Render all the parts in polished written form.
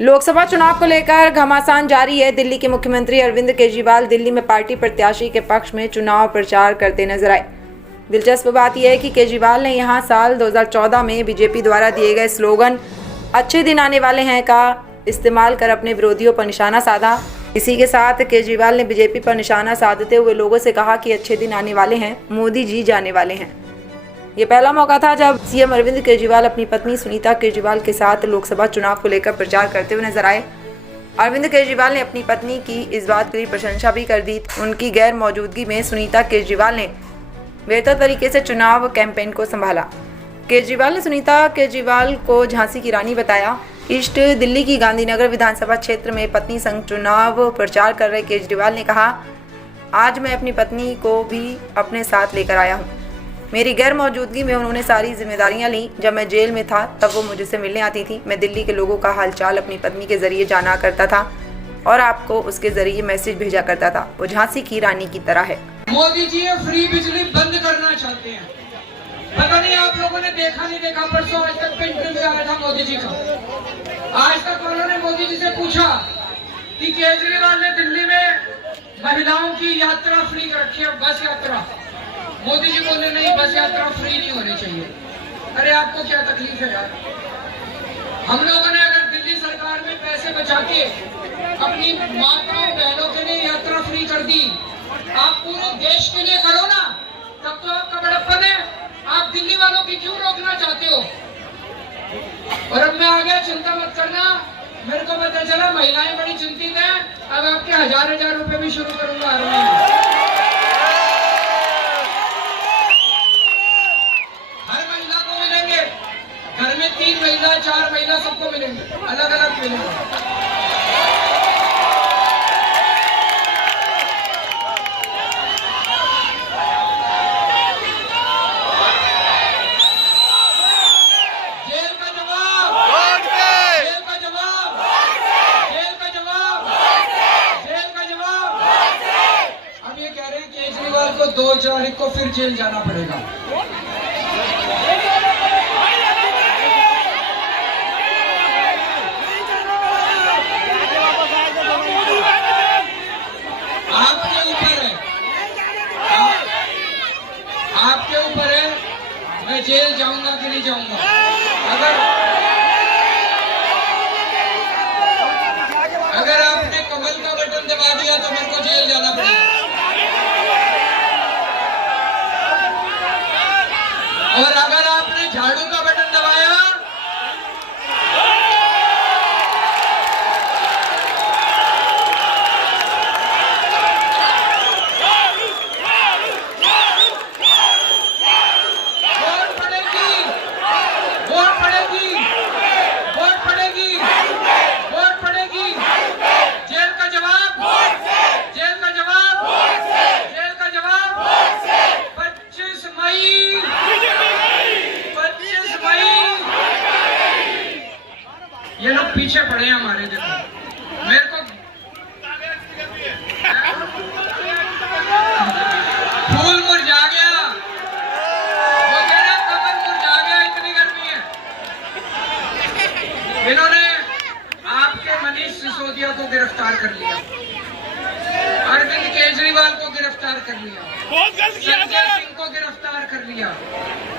लोकसभा चुनाव को लेकर घमासान जारी है। दिल्ली के मुख्यमंत्री अरविंद केजरीवाल दिल्ली में पार्टी प्रत्याशी के पक्ष में चुनाव प्रचार करते नजर आए। दिलचस्प बात यह है कि केजरीवाल ने यहां साल 2014 में बीजेपी द्वारा दिए गए स्लोगन अच्छे दिन आने वाले हैं का इस्तेमाल कर अपने विरोधियों पर निशाना साधा। इसी के साथ केजरीवाल ने बीजेपी पर निशाना साधते हुए लोगों से कहा कि अच्छे दिन आने वाले हैं, मोदी जी जाने वाले हैं। ये पहला मौका था जब सीएम अरविंद केजरीवाल अपनी पत्नी सुनीता केजरीवाल के साथ लोकसभा चुनाव को लेकर प्रचार करते हुए नजर आए। अरविंद केजरीवाल ने अपनी पत्नी की इस बात की प्रशंसा भी कर दी। उनकी गैर मौजूदगी में सुनीता केजरीवाल ने बेहतर तरीके से चुनाव कैंपेन को संभाला। केजरीवाल ने सुनीता केजरीवाल को झांसी की रानी बताया। ईस्ट दिल्ली की गांधीनगर विधानसभा क्षेत्र में पत्नी संग चुनाव प्रचार कर रहे केजरीवाल ने कहा, आज मैं अपनी पत्नी को भी अपने साथ लेकर आया हूँ। मेरी गैर मौजूदगी में उन्होंने सारी जिम्मेदारियां ली। जब मैं जेल में था तब वो मुझसे मिलने आती थी। मैं दिल्ली के लोगों का हालचाल अपनी पत्नी के जरिए जाना करता था और आपको उसके जरिए मैसेज भेजा करता था। वो झांसी की रानी की तरह है। मोदी जी ये फ्री बिजली बंद करना चाहते हैं। पता नहीं आप लोगों ने देखा नहीं देखा, परसों आज तक पे इंटरव्यू आया था मोदी जी का। आज तक उन्होंने मोदी जी से पूछा कि केजरीवाल ने दिल्ली में महिलाओं की यात्रा फ्री कर रखी है, बस यात्रा। मोदी जी बोले नहीं, बस यात्रा फ्री नहीं होनी चाहिए। अरे आपको क्या तकलीफ है यार? हम लोगों ने अगर दिल्ली सरकार में पैसे बचा के अपनी माताओं बहनों के लिए यात्रा फ्री कर दी, आप पूरे देश के लिए करो ना, तब तो आपका बड़प्पन है। आप दिल्ली वालों की क्यों रोकना चाहते हो? और अब मैं आ गया, चिंता मत करना। मेरे को पता चला महिलाएं बड़ी चिंतित हैं। अब आपके 1000 रुपए भी शुरू करूंगा हर महीने। घर में 3 महिला 4 महिला सबको मिलेंगे, अलग अलग मिलेंगे। जेल का जवाब, जेल का जवाब, जेल का जवाब, जेल का जवाब। अब ये कह रहे हैं केजरीवाल को 2 तारीख को फिर जेल जाना पड़ेगा। आपके ऊपर है, मैं जेल जाऊंगा कि नहीं जाऊंगा। अगर आपने कमल का बटन दबा दिया तो मेरे को जेल जाना पड़ेगा। और अगर आपने झाड़ू का बटन दबाया ये लोग पीछे पड़े हैं हमारे। देखो मेरे को फूल मुरझा गया, वो कह रहा कमल मुरझा गया, इतनी गर्मी है। इन्होंने आपके मनीष सिसोदिया को गिरफ्तार कर लिया, अरविंद केजरीवाल को गिरफ्तार कर लिया, संजय सिंह को गिरफ्तार कर लिया,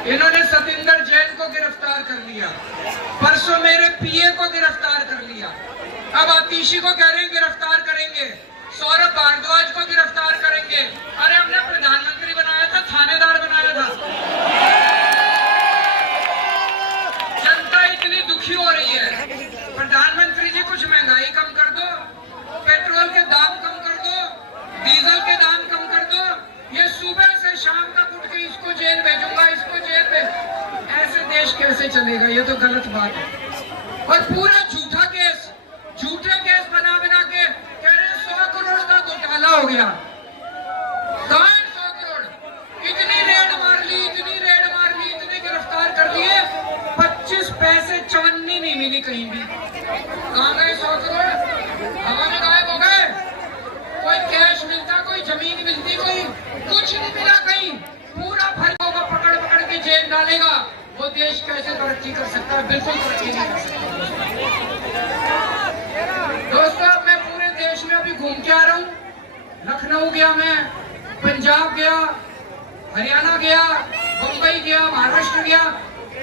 इन्होंने सतिंदर जैन को गिरफ्तार कर लिया, परसों मेरे पीए को गिरफ्तार कर लिया। अब आतिशी को कह रहे हैं गिरफ्तार करेंगे, सौरभ भारद्वाज को गिरफ्तार करेंगे। अरे हमने प्रधानमंत्री बनाया था, थानेदार बनाया था। जनता इतनी दुखी हो रही है। प्रधानमंत्री जी कुछ महंगाई कम कर दो, पेट्रोल के दाम कम कर दो, डीजल के दाम कम कर दो। ये सुबह से शाम तक उठ के इसको जेल भेजूंगा, इसको जेल भेज, ऐसे देश कैसे चलेगा? ये तो गलत बात है। और पूरा झूठा केस, झूठे केस बना के कह रहे 100 करोड़ का घोटाला हो गया। कहाँ है 100 करोड़? इतनी रेड मार ली, इतनी रेड मार ली, इतने गिरफ्तार कर दिए, 25 पैसे चांदनी नहीं मिली कहीं भी। कहाँ गए 100 करोड़? हवा में गायब हो गए। कोई कैश मिलता, कोई जमीन मिलती, कोई कुछ नहीं मिला कहीं। पूरा फर्जों को पकड़ के जेल डालेगा। वो देश कैसे तरक्की कर सकता है? बिल्कुल तरक्की नहीं कर सकता। लखनऊ गया, मैं पंजाब गया, हरियाणा गया, बम्बई गया, महाराष्ट्र गया,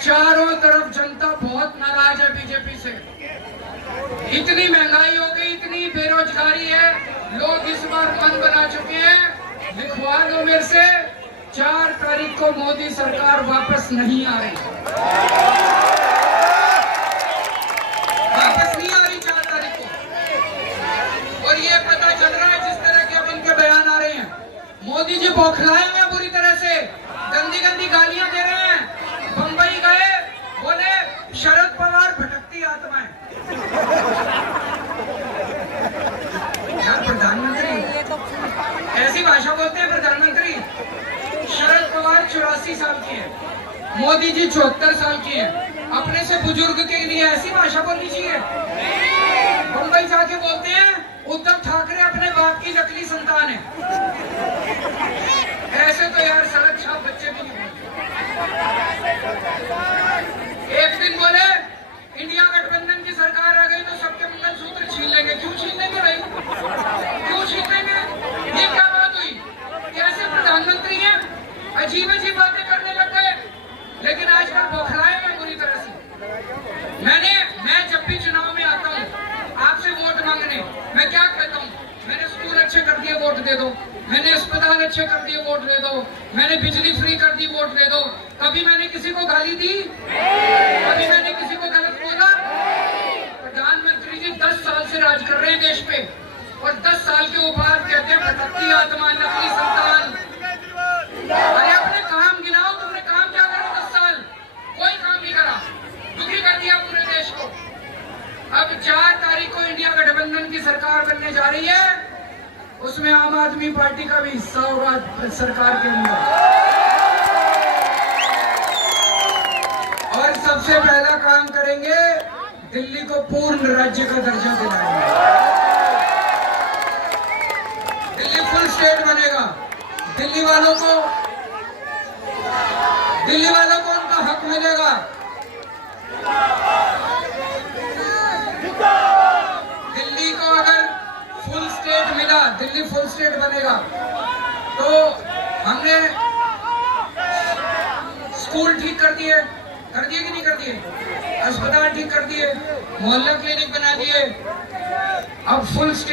चारों तरफ जनता बहुत नाराज है बीजेपी से। इतनी महंगाई हो गई, इतनी बेरोजगारी है, लोग इस बार मन बना चुके हैं, लिखवा दो मेरे से, 4 तारीख को मोदी सरकार वापस नहीं आ रही, वापस नहीं आ रही 4 तारीख को। और ये पता चल रहा है जिस तरह के अब इनके बयान आ रहे हैं, मोदी जी बौखलाए हुए बुरी तरह से, गंदी गंदी गालियां दे रहे हैं। बंबई गए, बोले शरद पवार भटकती आत्मा है। यार प्रधानमंत्री ऐसी भाषा बोलते हैं प्रधानमंत्री। शरद पवार 84 साल की है, मोदी जी 74 साल की है, अपने से बुजुर्ग के लिए ऐसी भाषा बोलनी चाहिए। मुंबई जाके बोलते हैं उद्धव ठाकरे अपने बाप की नकली संतान है। ऐसे तो यार सड़क छाप बच्चे भी नहीं बोलते। एक दिन बोले इंडिया गठबंधन की सरकार आ गई तो सबके मंगलसूत्र छीन लेंगे। क्यों छीन लेंगे भाई, क्यों छीन लेंगे? ये क्या बात हुई? कैसे प्रधानमंत्री हैं, अजीब अजीब बातें करने लग गए, लेकिन आजकल बौखलाए हैं बुरी तरह से। मैं जब भी चुनाव में आता हूँ आपसे वोट मांगने, मैं क्या कहता हूँ, मैंने स्कूल अच्छे कर दिए वोट दे दो, मैंने अस्पताल अच्छे कर दिए वोट दे दो, मैंने बिजली फ्री कर दी वोट दे दो। कभी मैंने किसी को गाली दी? कभी मैंने किसी को गलत बोला? प्रधानमंत्री जी 10 साल से राज कर रहे हैं देश पे, और 10 साल के बाद कहते हैं भटकती आत्मा, नकली संतान। अरे अपने काम गिनाओ, तुमने काम क्या करा 10 साल? कोई काम नहीं करा, दुखी कर दिया पूरे देश को। अब 4 तारीख को इंडिया गठबंधन की सरकार बनने जा रही है, उसमें आम आदमी पार्टी का भी हिस्सा होगा सरकार के अंदर। और सबसे पहला काम करेंगे, दिल्ली को पूर्ण राज्य का दर्जा दिलाएंगे। दिल्ली फुल स्टेट बनेगा। दिल्ली वालों को उनका हक मिलेगा। दिल्ली को अगर फुल स्टेट मिला, दिल्ली फुल स्टेट बनेगा, तो हमने स्कूल ठीक कर दिए कि नहीं कर दिए? अस्पताल ठीक कर दिए, मोहल्ला क्लिनिक बना दिए। अब फुल स्टेट